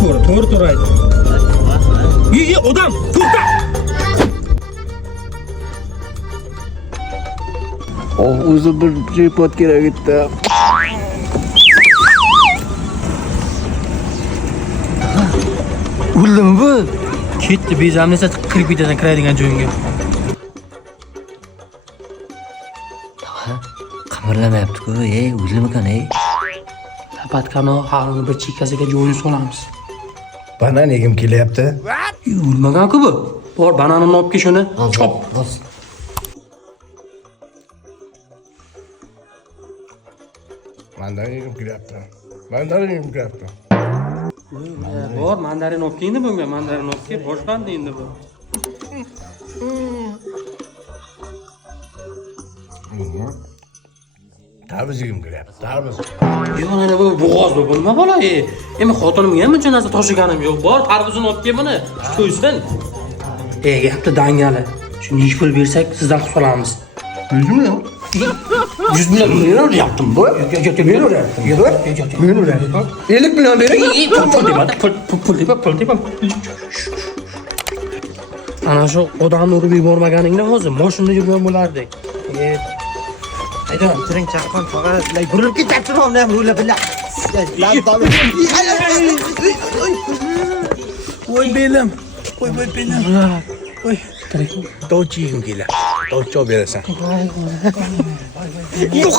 to'g'ri ayt. Odam, to'xta. O'zi bir report kerak edi. O'ldimi bu? Ketdi, bezamni esa kirib ketadan kiradigan joyingga. Qimirlamayapti-ku, o'ldimikan, Tapatkani halini bir chekkasiga joyini solamiz. Banan yegim kelyapti. O'lmagan-ku bu. Bor, bananini olib kel shuni. Chop. Mandarin yegim kelyapti. Bor, mandarin olib keldi bunga, mandarin olib kel. Boshlandi endi bu. Tarvuz yegim kelyapti. Tarvuz. Yo'q, ana bu bo'g'oz bu. Nima bola? Endi xotinimga ham buncha narsa tashiganim yo'q. Bor, tarvuzini olib kel buni. To'ysin. Gapni dangali. Shuni 100 pul bersak, sizdan qilib olamiz. 100 million. 100 million beryaptim bu. Beryaptim. 50 million bering. Pul deb. Ana shu odamni urib yubormaganingda hozir mashinani yurgan bo'lardik. Aydan, turing chaqqon faqat burilib ketyapti ham o'ylab billah. Voy belim. Voy belim. Voy. Tovchi yegim kelyapti. Tovchi olib berasan. Yo'q.